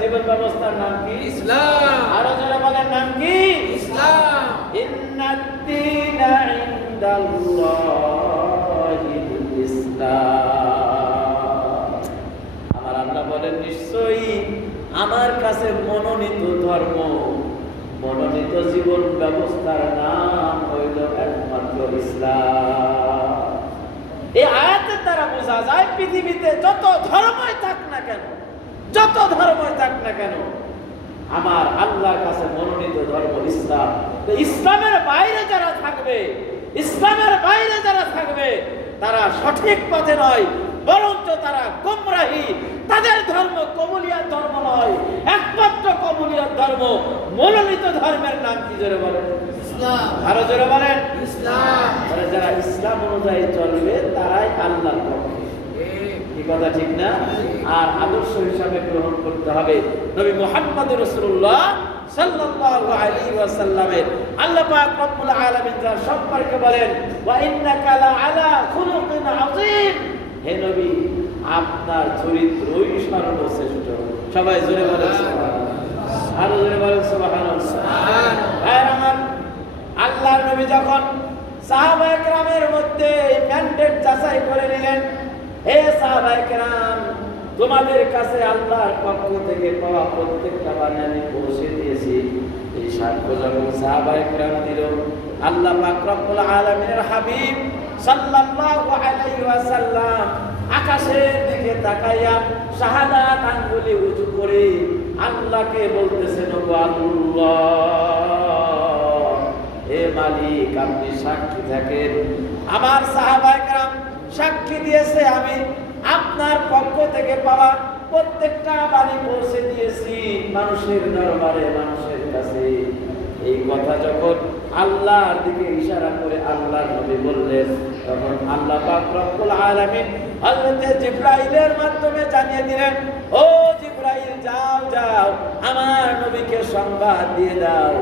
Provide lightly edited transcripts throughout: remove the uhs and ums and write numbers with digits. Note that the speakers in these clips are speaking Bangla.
জীবন ব্যবস্থার নাম কি? ইসলাম। আরো যারা বলেন নাম কি? ইসলাম। ইন্নাদ-দীনা ইনদাল্লাহিল ইসলাম। আমার আল্লাহ বলেন নিশ্চয়ই আমার কাছে মনোনীত ধর্ম, মনোনীত জীবন ব্যবস্থার নাম হইল একমাত্র ইসলাম। এই আয়াতের দ্বারা বোঝা যায় পৃথিবীতে যত ধর্মই থাক না কেন, যত ধর্মই থাক না কেন, আমার আল্লাহর কাছে মনোনীত ধর্ম ইসলাম। তো ইসলামের বাইরে যারা থাকবে, ইসলামের বাইরে যারা থাকবে তারা সঠিক পথে নয়, বরঞ্চ তারা গোমরাহি। তাদের ধর্ম কবুলিয়াত ধর্ম নয়, একমাত্র কবুলিয়াত ধর্ম, মনোনীত ধর্মের নাম কি? জোরে বলেন ইসলাম। আরো জোরে বলেন ইসলাম। যারা ইসলাম অনুযায়ী চলবে তারাই আল্লাহর পক্ষে। কি কথা ঠিক না? আর আদর্শ হিসাবে গ্রহণ করতে হবে নবী মুহাম্মদ রাসূলুল্লাহ সাল্লাল্লাহু আলাইহি ওয়াসাল্লামের। আল্লাহ পাক রব্বুল আলামিন যার সম্পর্কে বলেন ওয়া ইন্নাকা লাআলা খুলুকিন আযীম। হে নবী, আপনার চরিত্রই সর্বশ্রেষ্ঠ। সবাই জোরে বলেন সুবহানাল্লাহ। আরো জোরে বলেন সুবহানাল্লাহ। সুবহানাল্লাহ। আল্লাহর নবী যখন সাহাবায়ে কেরামের মধ্যে ম্যান্ডেট যাচাই করে নিলেন, হে সাহাবায়ে কেরাম, তোমাদের কাছে আল্লাহর পক্ষ থেকে পাওয়া প্রত্যেকটা বাণী আমি পৌঁছে দিয়েছি। এই সাক্ষ্য যখন সাহাবায়ে কেরাম দিল, আল্লাহ পাক রব্বুল আলামিনের হাবিব সাল্লাল্লাহু আলাইহি ওয়াসাল্লাম আকাশের দিকে তাকাইয়া শাহাদাত আঙ্গুলি উঁচু করে আল্লাহকে বলতেছেন, ও আল্লাহ, হে মালিক, আপনি সাক্ষী থাকেন, আমার সাহাবায়ে কেরাম সাক্ষী দিয়েছে আমি আপনার পক্ষ থেকে পাওয়া প্রত্যেকটা বাণী পৌঁছে দিয়েছি মানুষের দরবারে, মানুষের কাছে। এই কথা যখন আল্লাহর দিকে ইশারা করে আল্লাহর নবী বললেন, তখন আল্লাহ পাক রব্বুল আলামিন হযরত জিবরাইলের মাধ্যমে জানিয়ে দিলেন, ও জিবরাইল, যাও যাও, আমার নবীকে সংবাদ দিয়ে দাও,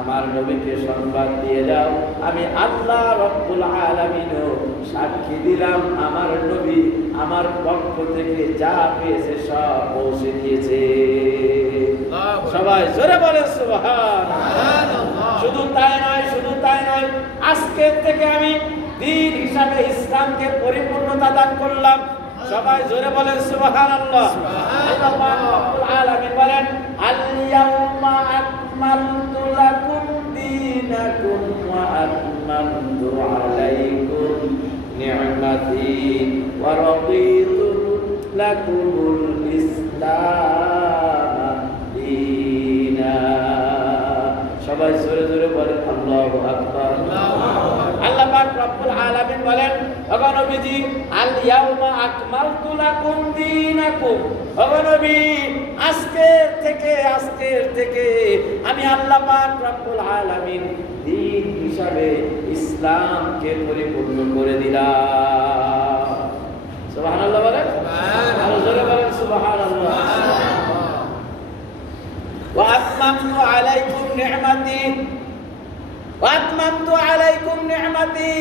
আমার নবীকে সংবাদ দিয়ে দাও, আমি আল্লাহ রব্বুল আলামিনও সাক্ষী দিলাম আমার নবী আমার পক্ষ থেকে যা পেয়েছে সব পৌঁছে দিয়েছে। সবাই জোরে বলেন সুবহানাল্লাহ। শুধু তাই নয়, শুধু তাই নয়, আজকের থেকে আমি দ্বীন হিসাবে ইসলামকে পরিপূর্ণতা দান করলাম। সবাই জোরে বলেন সুবহানাল্লাহ। আল্লাহ পাক রব্বুল আলামিন বলেন, আল ইয়াউমা আকমালতু লাকুম দীনাকুম ওয়া আতমামতু আলাইকুম নি'মাতি ওয়া রাদিতু লাকুমুল ইসলাম দীনা। সবাই জোরে জোরে বলেন আল্লাহু আকবার। আল্লাহ পাক রব্বুল আলামিন বলেন, ও নবীজি, আল ইয়াউমা আকমালতু লাকুম দীনাকুম, ও নবী, আজকের থেকে আমি আল্লাহ পাক রব্বুল আলামিন দ্বীন হিসাবে ইসলামকে পরিপূর্ণ করে দিলাম। সুবহানাল্লাহ বলেন, সুবহানাল্লাহ জোরে বলেন সুবহানাল্লাহ। ওয়া আতমামতু আলাইকুম নি'মাতি, ওয়া আতমামতু আলাইকুম নি'মাতি।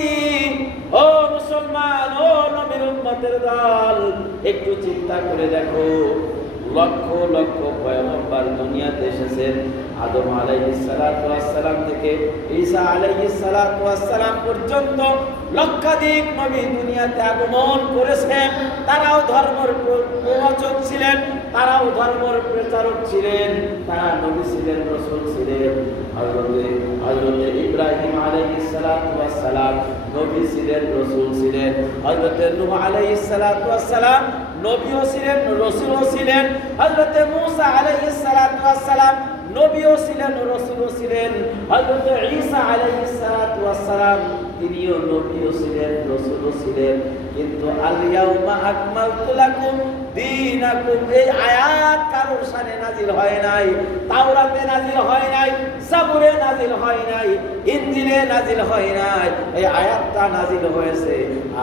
ও মুসলমান, ও নবীর উম্মতের দল, একটু চিন্তা করে দেখো, লক্ষ লক্ষ পয়গম্বর দুনিয়াতে এসেছেন। আদম আলাইহিস সালাতু ওয়াস সালাম থেকে ঈসা আলাইহিস সালাতু ওয়াস সালাম পর্যন্ত লক্ষাধিক নবী দুনিয়াতে আগমন করেছেন। তারাও ধর্মের প্রবর্তক ছিলেন, তারাও ধর্মের প্রচারক ছিলেন, তারা নবী ছিলেন, রাসূল ছিলেন। হযরত ইব্রাহিম আলাইহিস সালাতু ওয়াস সালাম নবী ছিলেন, রাসূল ছিলেন। হযরত নূহ আলাইহিস সালাতু ওয়াস সালাম নবীও ছিলেন, রাসূলও ছিলেন। হযরত মূসা আলাইহিস সালাতু ওয়াস সালাম নবীও ছিলেন, রাসূলও ছিলেন। হযরত ঈসা আলাইহিস সালাতু ওয়াস সালাম তিনিও নবীও ছিলেন, রাসূলও ছিলেন। কিন্তু আল ইয়াউমা আকমালতু লাকুম দীনাকুম, এই আয়াত কারোর শানে নাজিল হয় নাই, তাওরাতে নাজিল হয় নাই, জাবুরে নাজিল হয় নাই, ইনজিলে নাজিল হয় নাই। এই আয়াতটা নাজিল হয়েছে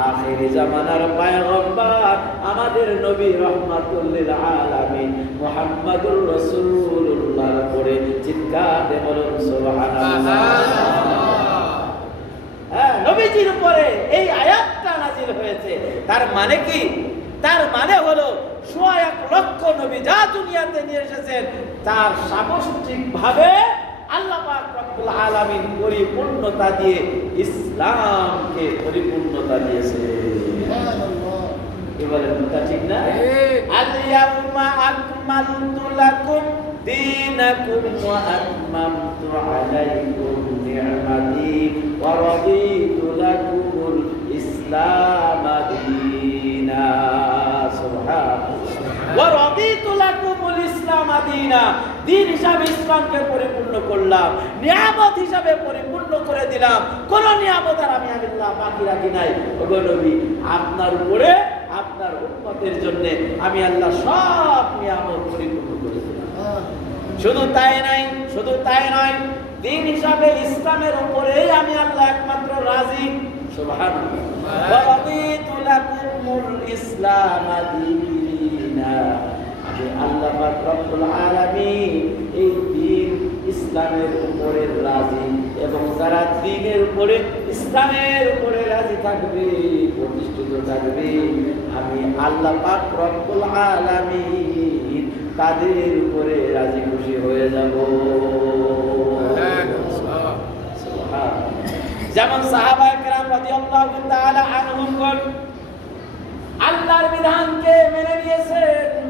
আখিরি জামানার পয়গম্বর আমাদের নবী রাহমাতুল লিল আলামিন মুহাম্মাদুর রাসূলুল্লাহ পড়ে চিৎকার দিয়ে বলুন সুবহানাল্লাহ। নবীজির উপরে এই আয়াতটা নাজিল হয়েছে। তার মানে কি? তার মানে হলো 1.1 লক্ষ নবী যা দুনিয়াতে নিয়ে এসেছেন তার সামষ্টিকভাবে আল্লাহ পাক রব্বুল আলামিন পরিপূর্ণতা দিয়ে ইসলামকে পরিপূর্ণতা দিয়েছে। সুবহানাল্লাহ। এবারে কথা ঠিক না? আল-ইয়াউমা আকমালতু লাকুম দীনাকুম ওয়া আতমামতু আলাইকুম নি'মাতি ওয়া রাদিতু লাকুমুল ইসলাম দীনা। সুবহানাল্লাহ। ওয়া রাদিতু লাকুমুল ইসলাম দীনা, দিন হিসাবে ইসলামকে পরিপূর্ণ করলাম, নিয়ামত হিসাবে পরিপূর্ণ করে দিলাম। কোন নিয়ামত আর আমি আল্লাহ বাকি রাখি নাই। ওগো নবী, আপনার উপরে আপনার উম্মতের জন্য আমি আল্লাহ সব নিয়ামত পরিপূর্ণ করে দিলাম। শুধু তাই নয়, দিন হিসাবে ইসলামের উপরেই আমি আল্লাহ একমাত্র রাজি। সুবহানাল্লাহ। ওয়া রাদিতু লাকুমুল ইসলাম দীনা, আমি আল্লাহ পাক রব্বুল আলামিন এই দিন ইসলামের উপরে রাজি, এবং যারা দ্বীনের উপরে ইসলামের উপরে রাজি থাকবে, প্রতিষ্ঠিত থাকবে, আমি আল্লাহ পাক রব্বুল আলামিন তাদের উপরে রাজি খুশি হয়ে যাব। যেমন সাহাবায়ে কেরাম রাদিয়াল্লাহু তাআলা আনহুম আল্লাহর বিধানকে মেনে নিয়েছেন,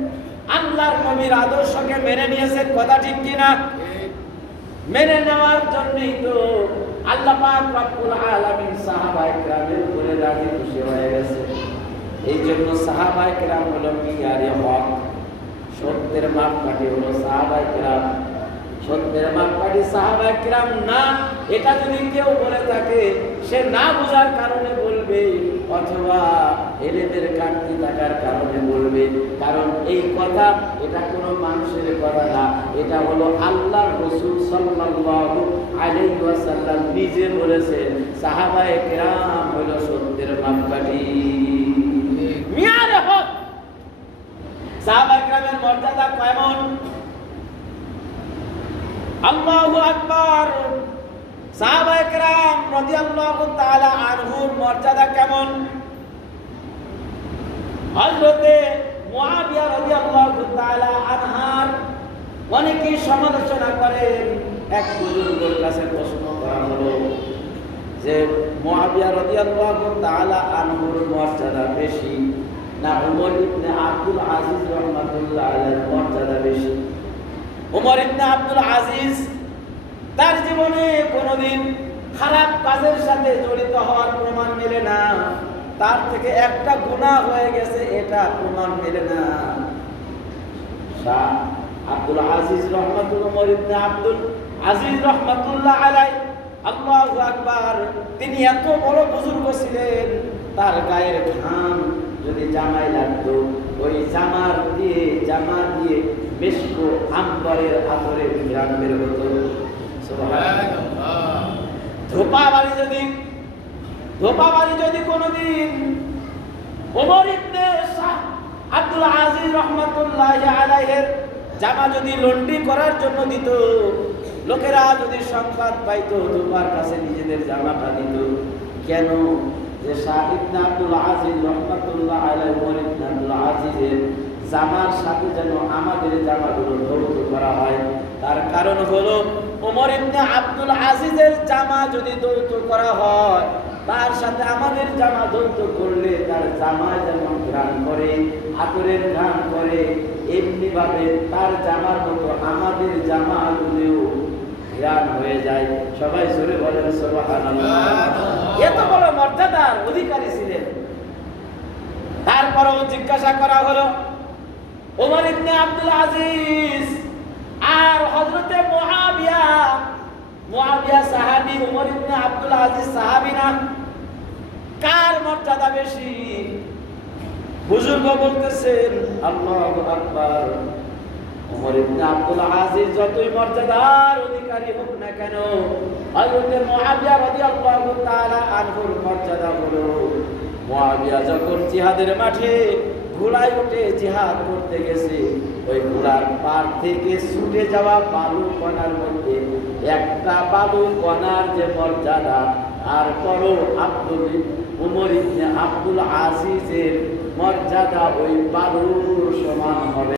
আল্লাহর নবীর আদর্শকে মেনে নিয়েছেন। কথা ঠিক কিনা? মেনে নেওয়ার জন্যই তো আল্লাহ পাক রব্বুল আলামিন সাহাবায়ে কেরামের উপরে রাজি খুশি হয়ে গেছে। এই জন্য সাহাবায়ে কেরাম হলো মিয়ারে হক, সত্যের মাপকাঠি হলো সাহাবায়ে কেরাম। সত্যের মাপকাঠি সাহাবায়ে কেরাম না, এটা যদি কেউ বলে থাকে সে না বোঝার কারণে বলবে, অথবা এলেমের ঘাটতি থাকার কারণে বলবে। কারণ এই কথা এটা কোনো মানুষের কথা না, এটা হলো আল্লাহর রাসূল সাল্লাল্লাহু আলাইহি ওয়াসাল্লাম নিজে বলেছেন, সাহাবায়ে কেরাম হলো সত্যের মাপকাঠি, মিয়ারে হক। সাহাবায়ে কেরামের মর্যাদা কেমন? আল্লাহু আকবার। সাহাবায়ে কেরাম রাদিয়াল্লাহু তাআলা আনহুর মর্যাদা কেমন? হযরতে মুআবিয়া রাদিয়াল্লাহু তাআলা আনহার অনেকে সমালোচনা করেন। এক বুজুর্গের কাছে প্রশ্ন করা হলো যে মুআবিয়া রাদিয়াল্লাহু তাআলা আনহুর মর্যাদা বেশি না ওমর ইবনে আব্দুল আজিজ রাহমাতুল্লাহ আলাইহির মর্যাদা বেশি? ওমর ইবনে আব্দুল আজিজ তার জীবনে কোনোদিন খারাপ কাজের সাথে জড়িত হওয়ার প্রমাণ মেলে না, তার থেকে একটা গুনাহ হয়ে গেছে এটা প্রমাণ মেলে না। শাহ আব্দুল আজিজ রাহমাতুল্লাহ, ওমর ইবনে আব্দুল আজিজ রাহমাতুল্লাহ আলাইহি, আল্লাহু আকবার, তিনি এত বড় বুজুর্গ ছিলেন, তার গায়ের ঘাম যদি জামায় লাগতো, ওই জামা দিয়ে মিশক আম্বরের আতরের ঘ্রাণ বের হতো। সুবহানাল্লাহ। ধোপাবাড়ি যদি কোনোদিন ওমর ইবনে শাহ আব্দুল আজিজ রাহমাতুল্লাহি আলাইহির জামা যদি লন্ড্রি করার জন্য দিত, লোকেরা যদি সংবাদ পাইতো ধোপার কাছে নিজেদের জামাটা দিত। কেন? যে শাহ ইবনে আব্দুল আজিজ রাহমাতুল্লাহ আলাইহি ওমর ইবনে আব্দুল আজিজের জামার সাথে যেন আমাদের জামাগুলো ধৌত করা হয়। তার কারণ হলো ওমর ইবনে আব্দুল আজিজের জামা যদি ধৌত করা হয়, তার সাথে আমাদের জামা ধৌত করলে তার জামায় যেমন ঘ্রাণ করে, আতরের ঘ্রাণ করে, এমনি ভাবে তার জামার মতো আমাদের জামাগুলিও ঘ্রাণ হয়ে যায়। সবাই জোরে বলেন সুবহানাল্লাহ। এত বড় মর্যাদার অধিকারী ছিলেন। তারপরেও জিজ্ঞাসা করা হলো ওমর ইবনে আব্দুল আজিজ আর হযরতে মুআবিয়া সাহাবী, ওমর ইবনে আব্দুল আজিজ সাহাবী না, কার মর্যাদা বেশি? বুজুর্গ বলতেছেন আল্লাহু আকবার, ওমর ইবনে আব্দুল আজিজ যতই মর্যাদার অধিকারী হোক না কেন, হযরতে মুআবিয়া রাদিয়াল্লাহু তাআলা আনহুর মর্যাদা হলো, মুআবিয়া যখন জিহাদের মাঠে ঘোড়ায় উঠে জিহাদ করতে গেছে, ওই ঘোড়ার পার থেকে ছুটে যাওয়া বালু কণার মধ্যে একটা বালু কণার যে মর্যাদা, তারপরও উমর ইবনে আব্দুল আজিজের মর্যাদা ওই বালুর সমান হবে।